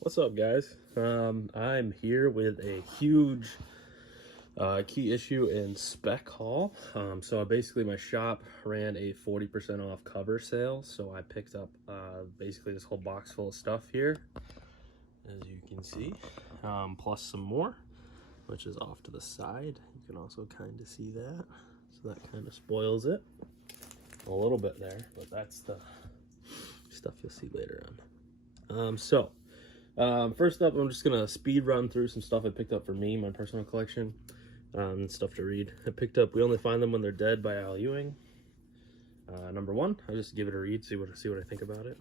What's up, guys? I'm here with a huge key issue in Spec haul. So basically my shop ran a 40% off cover sale, so I picked up basically this whole box full of stuff here, as you can see, plus some more, which is off to the side. You can also kind of see that, so that kind of spoils it a little bit there, but that's the stuff you'll see later on. First up, I'm just gonna speed run through some stuff I picked up for me, my personal collection, and stuff to read. I picked up We Only Find Them When They're Dead by Al Ewing. Number one, I'll just give it a read, see what I think about it.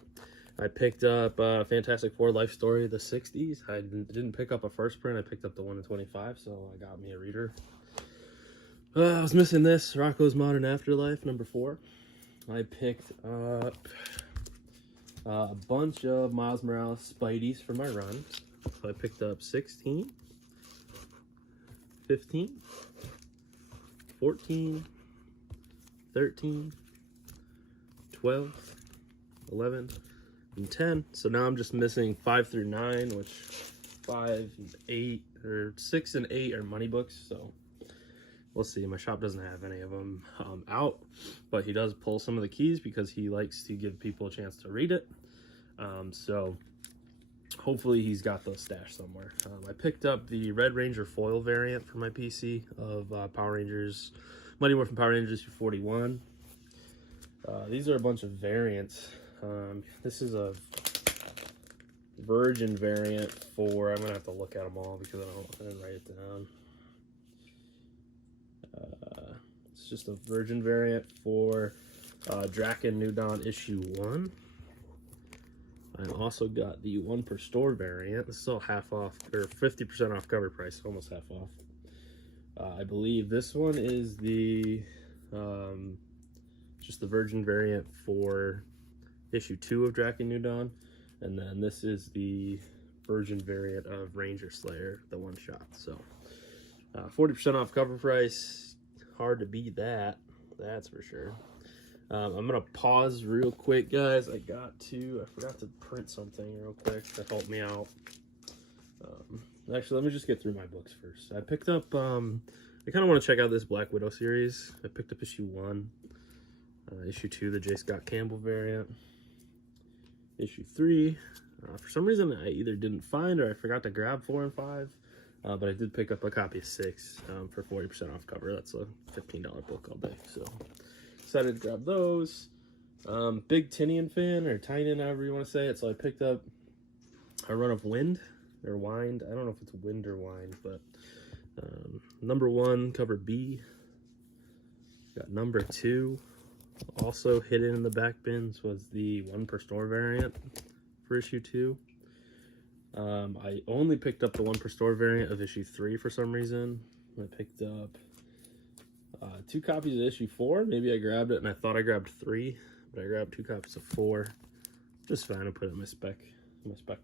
I picked up Fantastic Four Life Story, the 60s. I didn't pick up a first print, I picked up the 1 in 25, so I got me a reader. I was missing this, Rocko's Modern Afterlife, number 4. I picked up a bunch of Miles Morales Spideys for my run. So I picked up 16, 15, 14, 13, 12, 11, and 10. So now I'm just missing 5 through 9, which 5 and 8, or 6 and 8 are money books. So we'll see. My shop doesn't have any of them out, but he does pull some of the keys because he likes to give people a chance to read it. So hopefully he's got those stashed somewhere. I picked up the Red Ranger foil variant for my PC of Power Rangers, Mighty Morphin Power Rangers 41. These are a bunch of variants. This is a Virgin variant for, I'm gonna have to look at them all because I didn't write it down. It's just a Virgin variant for Draken New Dawn issue 1. I also got the 1 per store variant. This is all half off, or 50% off cover price, almost half off. I believe this one is the just the Virgin variant for issue 2 of Draken New Dawn, and then this is the Virgin variant of Ranger Slayer, the one shot. So 40% off cover price. Hard to beat that, that's for sure. I'm gonna pause real quick, guys. I forgot to print something real quick to help me out. Actually, let me just get through my books first. I picked up, I kind of want to check out this Black Widow series. I picked up issue 1, issue 2, the J. Scott Campbell variant, issue 3. For some reason, I either didn't find or I forgot to grab 4 and 5. But I did pick up a copy of 6 for 40% off cover. That's a $15 book all day. So excited to grab those. Big Tinian fan, or Tynan, however you want to say it. So I picked up a run of Wind, or Wind. I don't know if it's Wind or Wind, but number 1, cover B. Got number 2. Also hidden in the back bins was the 1 per store variant for issue 2. I only picked up the 1 per store variant of issue 3 for some reason. I picked up 2 copies of issue 4. Maybe I grabbed it and I thought I grabbed 3, but I grabbed 2 copies of 4. Just fine. I put it in my spec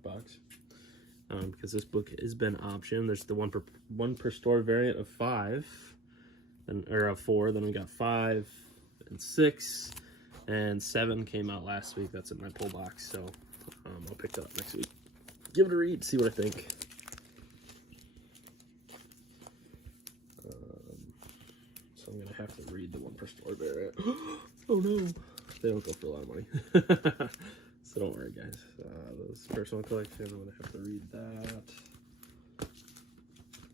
box because this book has been optioned. There's the 1 per store variant of 5, or of 4. Then we got 5 and 6, and 7 came out last week. That's in my pull box, so I'll pick that up next week. Give it a read, see what I think. So I'm gonna have to read the 1 per store variant. Oh no, they don't go for a lot of money. So don't worry, guys. Those personal collection, I'm gonna have to read that.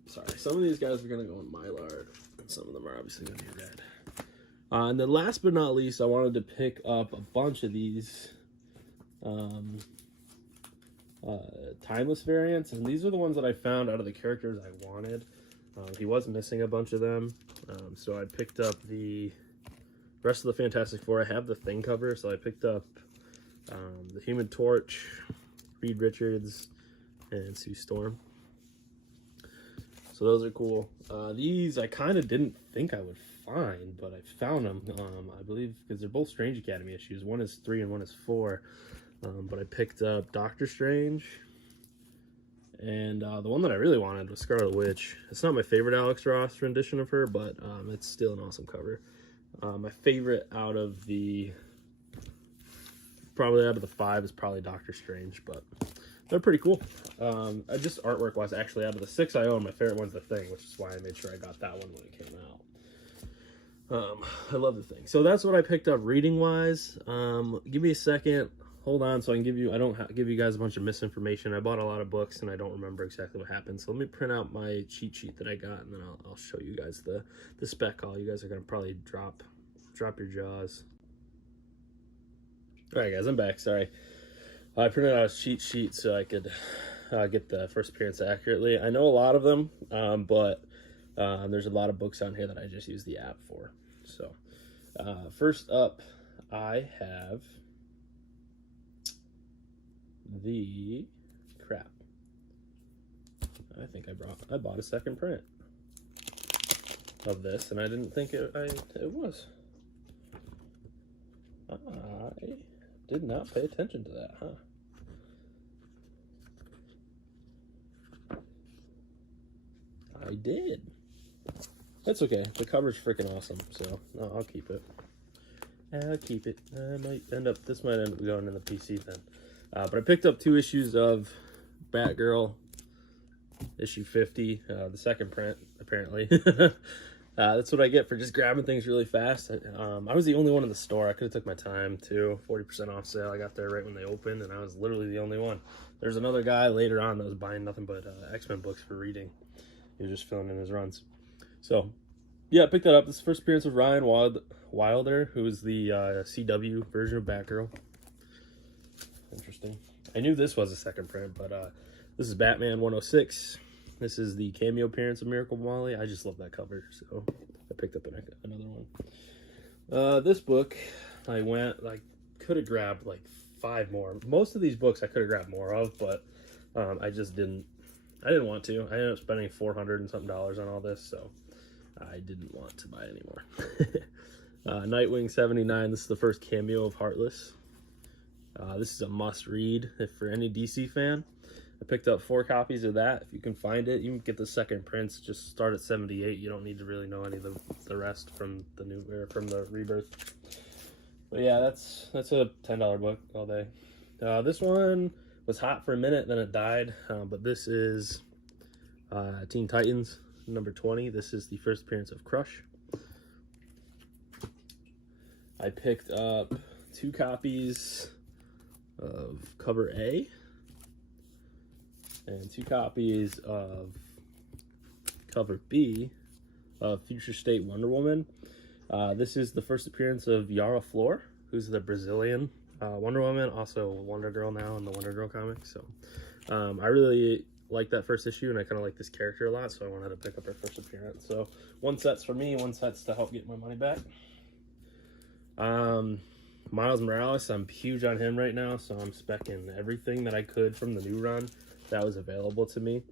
Sorry, some of these guys are gonna go in Mylar, and some of them are obviously gonna be red. And then last but not least, I wanted to pick up a bunch of these timeless variants, and these are the ones that I found out of the characters I wanted. He was missing a bunch of them, so I picked up the rest of the Fantastic Four. I have the Thing cover, so I picked up the Human Torch, Reed Richards, and Sue Storm. So those are cool. These I kind of didn't think I would find, but I found them, I believe, because they're both Strange Academy issues. 1 is 3 and 1 is 4. But I picked up Doctor Strange, and the one that I really wanted was Scarlet Witch. It's not my favorite Alex Ross rendition of her, but it's still an awesome cover. My favorite out of the 5 is probably Doctor Strange, but they're pretty cool. Just artwork wise, actually, out of the 6 I own, my favorite one's the Thing, which is why I made sure I got that one when it came out. I love the Thing. So that's what I picked up reading wise. Give me a second. Hold on, so I can give you. I don't give you guys a bunch of misinformation. I bought a lot of books and I don't remember exactly what happened. So let me print out my cheat sheet that I got, and then I'll show you guys the spec haul. You guys are gonna probably drop your jaws. All right, guys, I'm back. Sorry, I printed out a cheat sheet so I could get the first appearance accurately. I know a lot of them, but there's a lot of books on here that I just use the app for. So first up, I have the crap. I think I bought a second print of this, and I didn't think it was. I did not pay attention to that, huh? I did. That's okay. The cover's freaking awesome, so I'll keep it. I'll keep it. This might end up going in the PC then. But I picked up 2 issues of Batgirl, issue 50, the second print, apparently. That's what I get for just grabbing things really fast. I was the only one in the store. I could have took my time, too. 40% off sale. I got there right when they opened, and I was literally the only one. There's another guy later on that was buying nothing but X-Men books for reading. He was just filling in his runs. So, yeah, I picked that up. This is the first appearance of Ryan Wilder, who is the CW version of Batgirl. Interesting. I knew this was a second print, but this is Batman 106. This is the cameo appearance of Miracle Molly. I just love that cover, so I picked up another one. This book, I could have grabbed like 5 more. Most of these books I could have grabbed more of, but I just didn't. I didn't want to. I ended up spending $400 and something on all this, so I didn't want to buy anymore. Nightwing 79. This is the first cameo of Heartless. This is a must-read for any DC fan. I picked up 4 copies of that. If you can find it, you can get the second prints. Just start at 78. You don't need to really know any of the rest from the Rebirth. But yeah, that's a $10 book all day. This one was hot for a minute, then it died. But this is Teen Titans number 20. This is the first appearance of Crush. I picked up 2 copies of cover A and 2 copies of cover B of Future State Wonder Woman. This is the first appearance of Yara Flor, who's the Brazilian Wonder Woman, also Wonder Girl now in the Wonder Girl comics. So I really like that first issue, and I kind of like this character a lot, so I wanted to pick up her first appearance. So 1 set's for me, 1 set's to help get my money back. Miles Morales, I'm huge on him right now, so I'm speccing everything that I could from the new run that was available to me.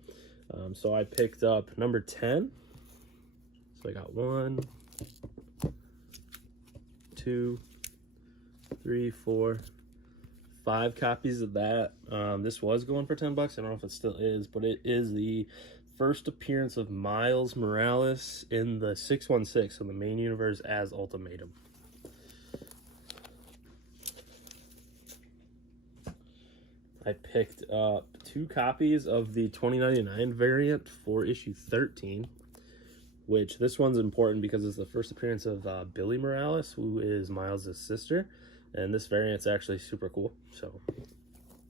So I picked up number 10. So I got 1, 2, 3, 4, 5 copies of that. This was going for $10. I don't know if it still is, but it is the first appearance of Miles Morales in the 616, so the main universe as Ultimatum. I picked up 2 copies of the 2099 variant for issue 13, which this one's important because it's the first appearance of Billy Morales, who is Miles' sister, and this variant's actually super cool, so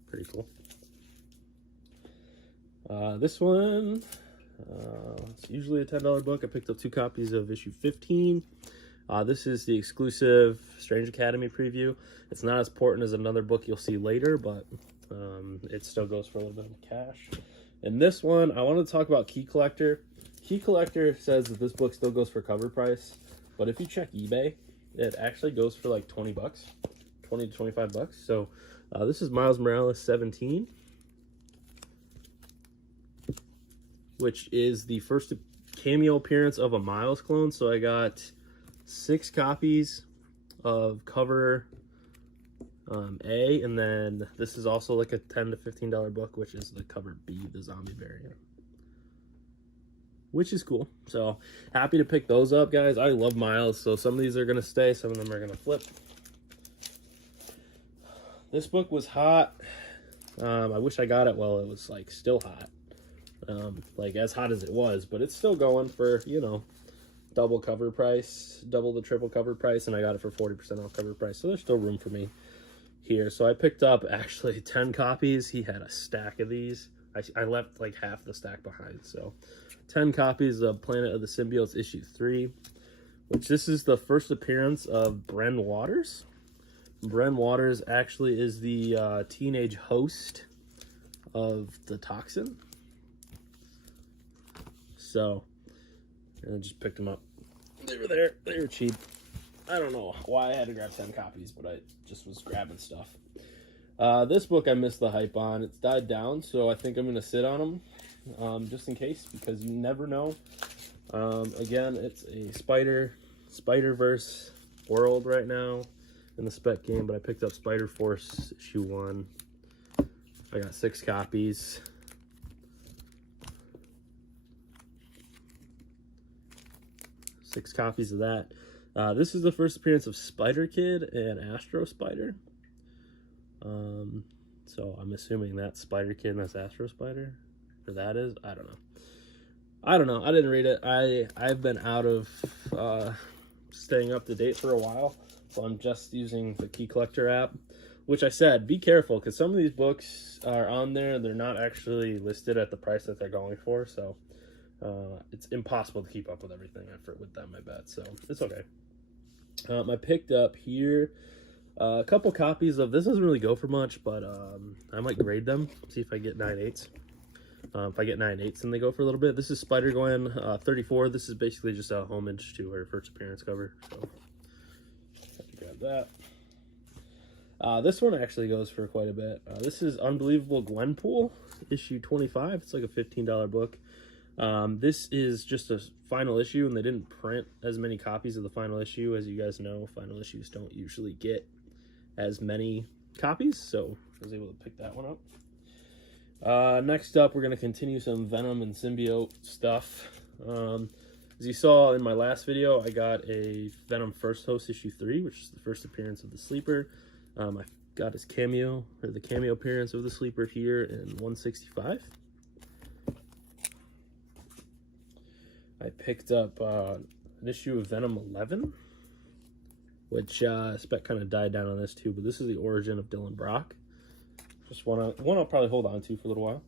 pretty cool. This one, it's usually a $10 book. I picked up 2 copies of issue 15. This is the exclusive Strange Academy preview. It's not as important as another book you'll see later, but it still goes for a little bit of cash. And this one, I want to talk about Key Collector. Key Collector says that this book still goes for cover price, but if you check eBay, it actually goes for like $20, 20 to 25 bucks. So this is Miles Morales 17, which is the first cameo appearance of a Miles clone. So I got 6 copies of cover A, and then this is also like a $10 to $15 book, which is the cover B, the zombie variant, which is cool. So happy to pick those up, guys. I love Miles, so some of these are gonna stay, some of them are gonna flip. This book was hot I wish I got it while it was like still hot, like as hot as it was, but it's still going for, you know, double cover price, double the triple cover price, and I got it for 40% off cover price, so there's still room for me here. So I picked up actually 10 copies. He had a stack of these. I left like half the stack behind, so 10 copies of Planet of the Symbiotes issue 3, which this is the first appearance of Bren Waters. Bren Waters actually is the teenage host of the Toxin. So I just picked them up. They were there. They were cheap. I don't know why I had to grab 10 copies, but I just was grabbing stuff. This book I missed the hype on. It's died down, so I think I'm going to sit on them just in case, because you never know. Again, it's a Spider-Verse world right now in the Spec game, but I picked up Spider-Force issue 1. I got 6 copies. Six copies of that. This is the first appearance of Spider-Kid and Astro Spider. So I'm assuming that's Spider-Kid and that's Astro Spider. Or that is? I don't know. I didn't read it. I've been out of staying up to date for a while, so I'm just using the Key Collector app, which I said, be careful, because some of these books are on there, they're not actually listed at the price that they're going for, so it's impossible to keep up with everything with them, I bet, so it's okay. I picked up here a couple copies of, this doesn't really go for much, but I might grade them, see if I get 9/8. If I get 9/8, then they go for a little bit. This is Spider-Gwen 34. This is basically just a homage to her first appearance cover, so I can grab that. This one actually goes for quite a bit. This is Unbelievable Gwenpool, issue 25. It's like a $15 book. This is just a final issue, and they didn't print as many copies of the final issue. As you guys know, final issues don't usually get as many copies, so I was able to pick that one up. Next up, we're going to continue some Venom and Symbiote stuff. As you saw in my last video, I got a Venom First Host issue 3, which is the first appearance of the Sleeper. I got his cameo, or the cameo appearance of the Sleeper here in 165. I picked up an issue of Venom 11, which Spec kind of died down on this too, but this is the origin of Dylan Brock. Just one I'll probably hold on to for a little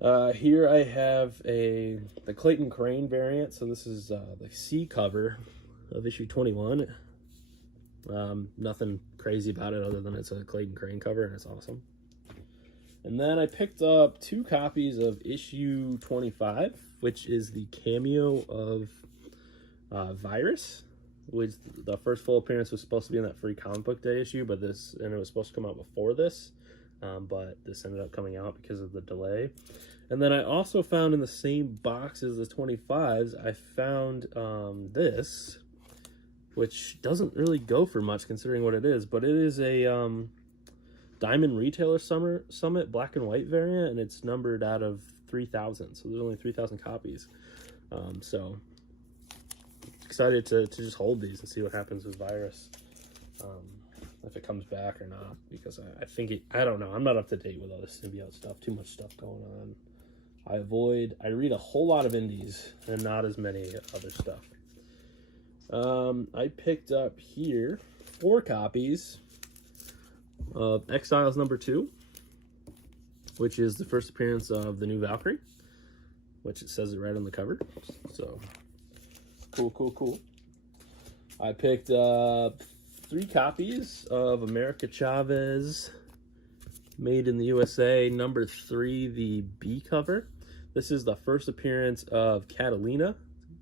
while. Here I have the Clayton Crane variant. So this is the C cover of issue 21. Nothing crazy about it other than it's a Clayton Crane cover and it's awesome. And then I picked up 2 copies of issue 25, which is the cameo of Virus, which the first full appearance was supposed to be in that free comic book day issue, but it was supposed to come out before this, but this ended up coming out because of the delay. And then I also found in the same box as the 25s, I found this, which doesn't really go for much considering what it is, but it is a Diamond Retailer Summit black and white variant, and it's numbered out of 3,000, so there's only 3,000 copies. So excited to just hold these and see what happens with Virus, if it comes back or not, because I don't know, I'm not up to date with all this symbiote stuff, too much stuff going on. I read a whole lot of indies and not as many other stuff. I picked up here 4 copies of Exiles #2, which is the first appearance of the new Valkyrie, which it says it right on the cover, so cool. I picked up 3 copies of America Chavez, Made in the USA, #3, the B cover. This is the first appearance of Catalina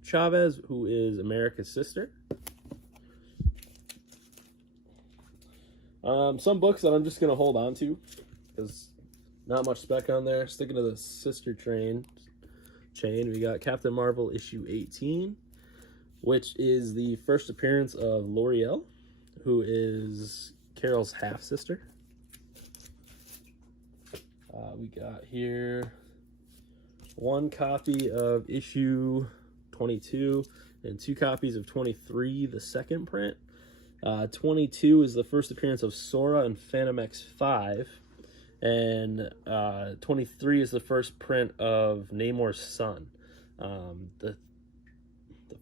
Chavez, who is America's sister. Some books that I'm just going to hold on to, because not much Spec on there. Sticking to the sister chain, we got Captain Marvel issue 18, which is the first appearance of L'Oreal, who is Carol's half-sister. We got here 1 copy of issue 22 and 2 copies of 23, the second print. 22 is the first appearance of Sora and Phantom X5, And 23 is the first print of Namor's son. The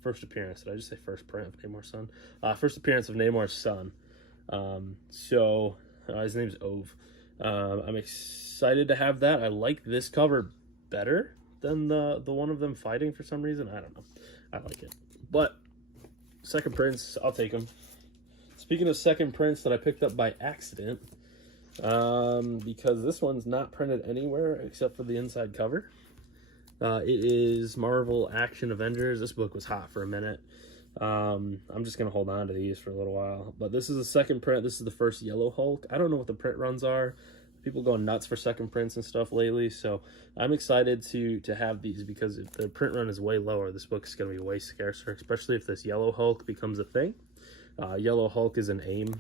first appearance. Did I just say first print of Namor's son? First appearance of Namor's son. His name's Ove. I'm excited to have that. I like this cover better than the one of them fighting for some reason. I don't know. I like it. But second prints, I'll take them. Speaking of second prints that I picked up by accident, because this one's not printed anywhere except for the inside cover. It is Marvel Action Avengers. This book was hot for a minute. I'm just going to hold on to these for a little while. But this is the second print. This is the first Yellow Hulk. I don't know what the print runs are. People going nuts for second prints and stuff lately. So I'm excited to have these, because if the print run is way lower, this book is going to be way scarcer, especially if this Yellow Hulk becomes a thing. Yellow Hulk is an aim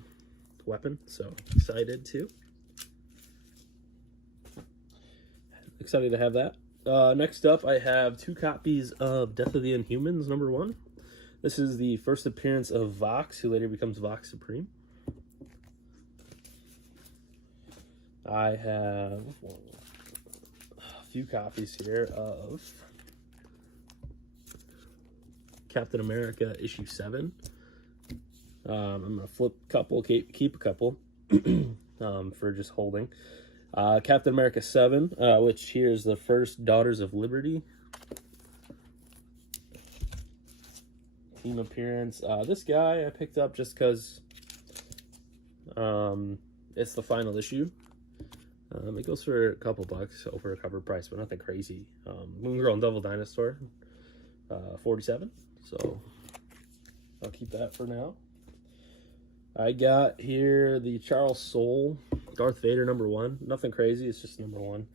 weapon, so excited too. Excited to have that. Next up, I have 2 copies of Death of the Inhumans, #1. This is the first appearance of Vox, who later becomes Vox Supreme. I have a few copies here of Captain America issue 7. I'm going to flip a couple, keep a couple for just holding. Captain America 7, which here's the first Daughters of Liberty team appearance. This guy I picked up just because it's the final issue. It goes for a couple bucks over a cover price, but nothing crazy. Moon Girl and Devil Dinosaur, 47. So I'll keep that for now. I got here the Charles Soule Darth Vader #1. Nothing crazy, it's just #1.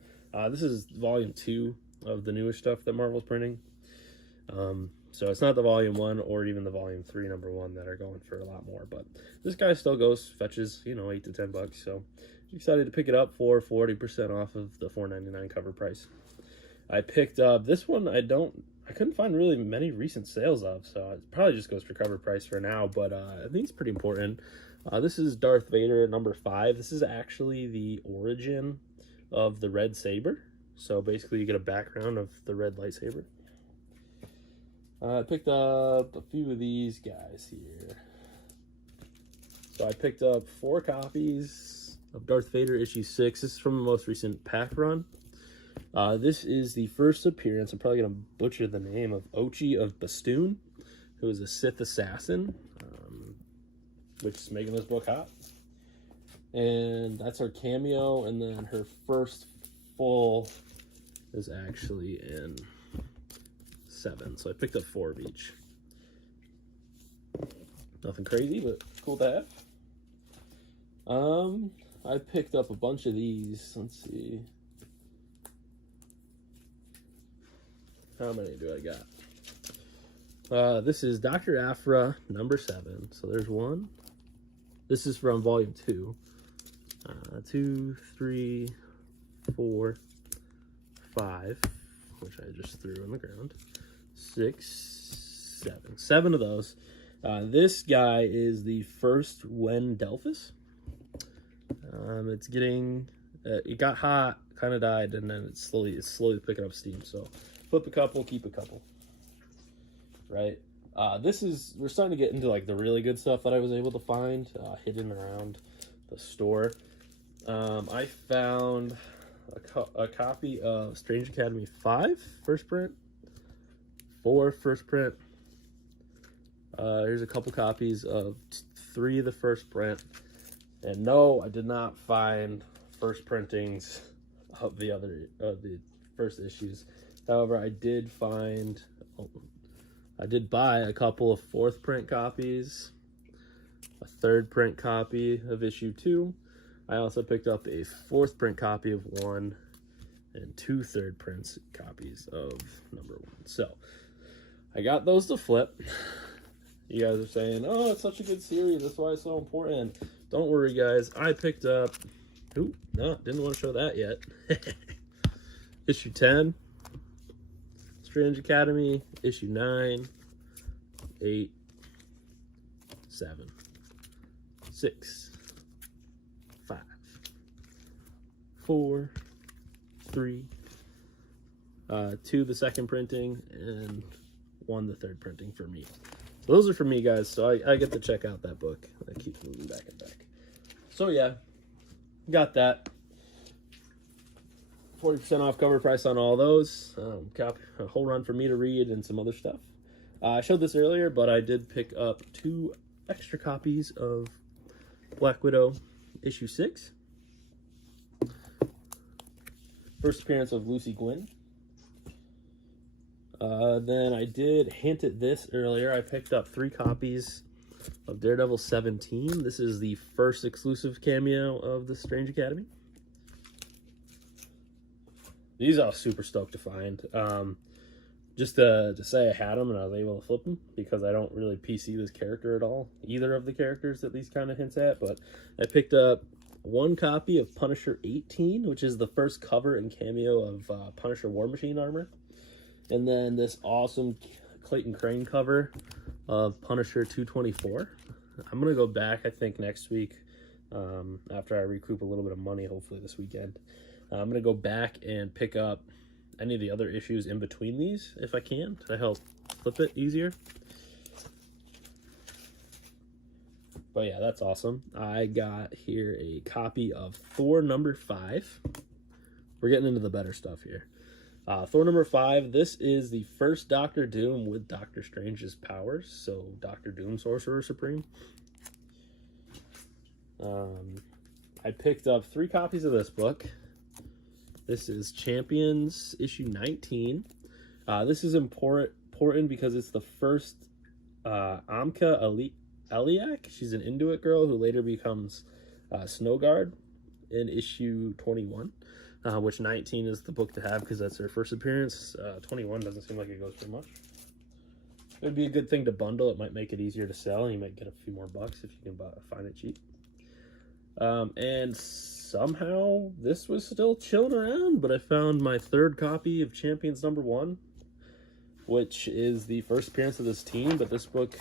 This is volume 2 of the newer stuff that Marvel's printing. So it's not the volume 1 or even the volume 3 #1 that are going for a lot more. But this guy still fetches, $8 to $10. So excited to pick it up for 40% off of the $4.99 cover price. I picked up this one. I couldn't find really many recent sales of, so it probably just goes for cover price for now, but I think it's pretty important. This is Darth Vader #5. This is actually the origin of the red saber. So basically you get a background of the red lightsaber. I picked up a few of these guys here. So I picked up 4 copies of Darth Vader issue 6. This is from the most recent pack run. This is the first appearance, I'm probably going to butcher the name, of Ochi of Bastoon, who is a Sith assassin, which is making this book hot. And that's her cameo, and then her first full is actually in 7. So I picked up 4 of each. Nothing crazy, but cool to have. I picked up a bunch of these. Let's see. How many do I got? This is Dr. Aphra #7. So there's 1. This is from volume 2. 2, 3, 4, 5, which I just threw on the ground. 6, 7. 7 of those. This guy is the first Wen Delphus. It's getting, it got hot, kind of died, and then it's slowly picking up steam. So flip a couple, keep a couple. Right. We're starting to get into like the really good stuff that I was able to find hidden around the store. I found a copy of Strange Academy 5 first print, 4 first print. Here's a couple copies of 3 of the first print. And no, I did not find first printings of the first issues. However, I did buy a couple of 4th print copies, a 3rd print copy of issue 2. I also picked up a 4th print copy of 1 and 2 3rd print copies of #1. So I got those to flip. You guys are saying, oh, it's such a good series, that's why it's so important. Don't worry, guys. I picked up, no, didn't want to show that yet. Issue 10, Strange Academy, issue 9, 8, 7, 6, 5, 4, 3, 2 the second printing, and 1 the third printing for me. So those are for me, guys. So I get to check out that book. I keep moving back and back. So yeah, got that. 40% off cover price on all those. A whole run for me to read and some other stuff. I showed this earlier, but I did pick up 2 extra copies of Black Widow issue 6. First appearance of Lucy Gwynn. Then I did hint at this earlier. I picked up 3 copies of Daredevil 17. This is the first exclusive cameo of the Strange Academy. These I was super stoked to find. Just to say I had them and I was able to flip them, because I don't really PC this character at all. Either of the characters that these kind of hints at. But I picked up 1 copy of Punisher 18, which is the first cover and cameo of Punisher War Machine armor. And then this awesome Clayton Crane cover of Punisher 224. I'm going to go back, I think, next week, after I recoup a little bit of money, hopefully this weekend. I'm going to go back and pick up any of the other issues in between these, if I can, to help flip it easier. But yeah, that's awesome. I got here a copy of Thor number 5. We're getting into the better stuff here. Thor number 5, this is the first Doctor Doom with Doctor Strange's powers. So Doctor Doom, Sorcerer Supreme. I picked up 3 copies of this book. This is Champions issue 19. This is important because it's the first Amka Eliak. She's an Inuit girl who later becomes Snowguard in issue 21, which 19 is the book to have because that's her first appearance. 21 doesn't seem like it goes for much. It would be a good thing to bundle. It might make it easier to sell, and you might get a few more bucks if you can find it cheap. And somehow this was still chilling around, but I found my 3rd copy of Champions number 1, which is the first appearance of this team, but this book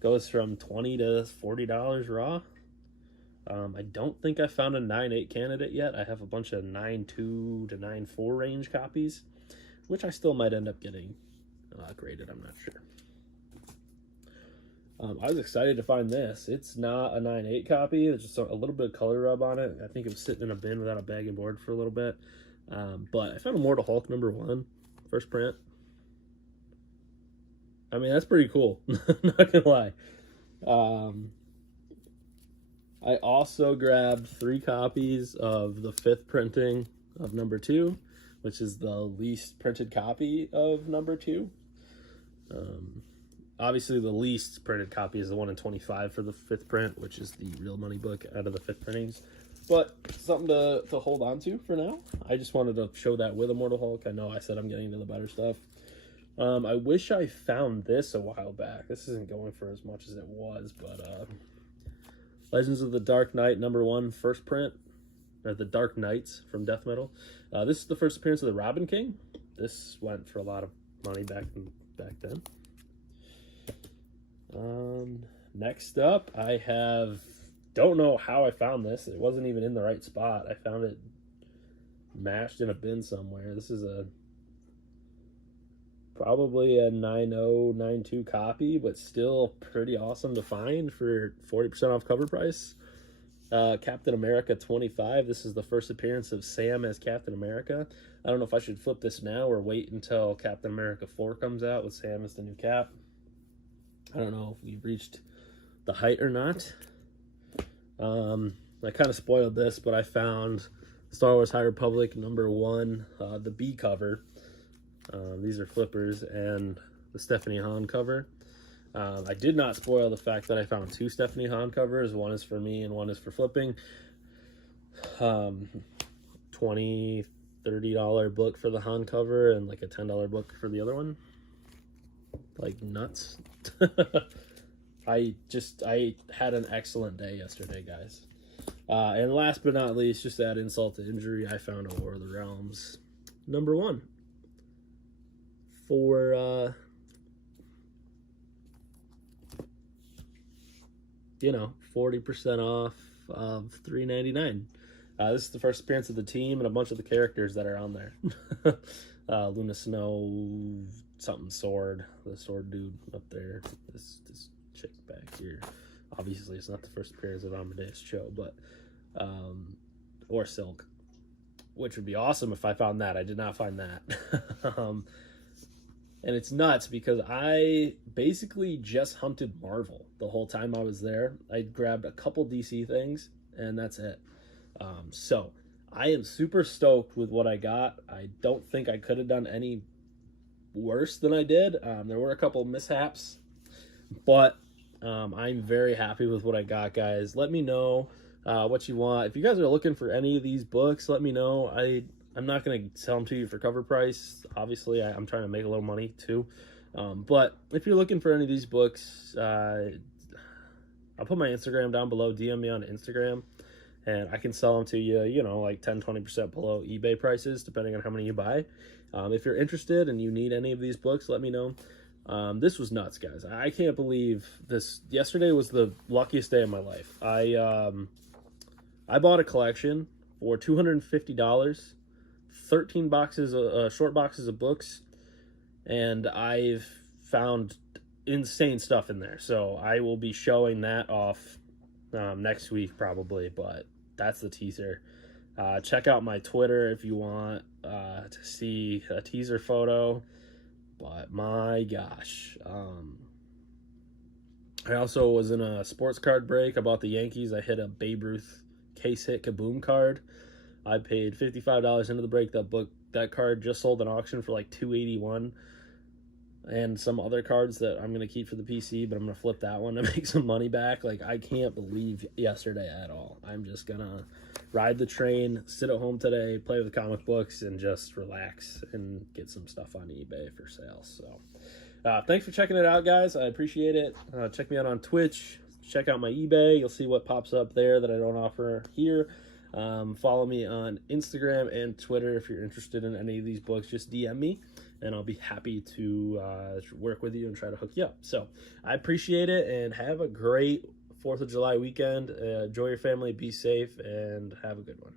goes from $20 to $40 raw. I don't think I found a 9.8 candidate yet. I have a bunch of 9.2 to 9.4 range copies, which I still might end up getting graded, I'm not sure. I was excited to find this. It's not a 9.8 copy. There's just a little bit of color rub on it. I think it was sitting in a bin without a bag and board for a little bit. But I found Immortal Hulk number 1, first print. I mean, that's pretty cool. Not gonna lie. I also grabbed 3 copies of the 5th printing of number 2, which is the least printed copy of number 2. Obviously, the least printed copy is the 1 in 25 for the 5th print, which is the real money book out of the 5th printings. But something to hold on to for now. I just wanted to show that with Immortal Hulk. I know I said I'm getting into the better stuff. I wish I found this a while back. This isn't going for as much as it was, but Legends of the Dark Knight number 1, first print. Or the Dark Knights from Death Metal. This is the first appearance of the Robin King. This went for a lot of money back then. Next up, I don't know how I found this. It wasn't even in the right spot. I found it mashed in a bin somewhere. This is probably a 9.0, 9.2 copy, but still pretty awesome to find for 40% off cover price. Captain America 25. This is the first appearance of Sam as Captain America. I don't know if I should flip this now or wait until Captain America 4 comes out with Sam as the new Cap. I don't know if we've reached the height or not. I kind of spoiled this, but I found Star Wars High Republic number 1, the B cover. These are flippers, and the Stephanie Han cover. I did not spoil the fact that I found 2 Stephanie Han covers. One is for me and one is for flipping. $20, $30 book for the Han cover and like a $10 book for the other one. Like nuts. I had an excellent day yesterday, guys. And last but not least, just to add insult to injury, I found a War of the Realms number 1 for 40% off of $3.99. This is the first appearance of the team and a bunch of the characters that are on there. Luna Snow, something sword, the sword dude up there. This chick back here. Obviously, it's not the first appearance of Amadeus Cho, but or Silk, which would be awesome if I found that. I did not find that. And it's nuts because I basically just hunted Marvel the whole time I was there. I grabbed a couple DC things, and that's it. So I am super stoked with what I got. I don't think I could have done any worse than I did. There were a couple mishaps, but I'm very happy with what I got, guys. Let me know what you want. If you guys are looking for any of these books, let me know. I'm not going to sell them to you for cover price. Obviously, I'm trying to make a little money too. But if you're looking for any of these books, I'll put my Instagram down below. DM me on Instagram, and I can sell them to you, you know, like 10-20% below eBay prices, depending on how many you buy. If you're interested and you need any of these books, let me know. This was nuts, guys. I can't believe this. Yesterday was the luckiest day of my life. I bought a collection for $250, 13 boxes, short boxes of books, and I've found insane stuff in there. So I will be showing that off next week probably, but that's the teaser. Check out my Twitter if you want to see a teaser photo. But my gosh, I also was in a sports card break. I bought the Yankees. I hit a Babe Ruth case hit kaboom card. I paid $55 into the break. That card just sold an auction for like $281, and some other cards that I'm gonna keep for the PC, but I'm gonna flip that one to make some money back. Like, I can't believe yesterday at all. I'm just gonna ride the train, sit at home today, play with the comic books, and just relax and get some stuff on eBay for sale. So thanks for checking it out, guys. I appreciate it. Check me out on Twitch. Check out my eBay. You'll see what pops up there that I don't offer here. Follow me on Instagram and Twitter if you're interested in any of these books. Just DM me, and I'll be happy to work with you and try to hook you up. So I appreciate it, and have a great 4th of July weekend. Enjoy your family, be safe, and have a good one.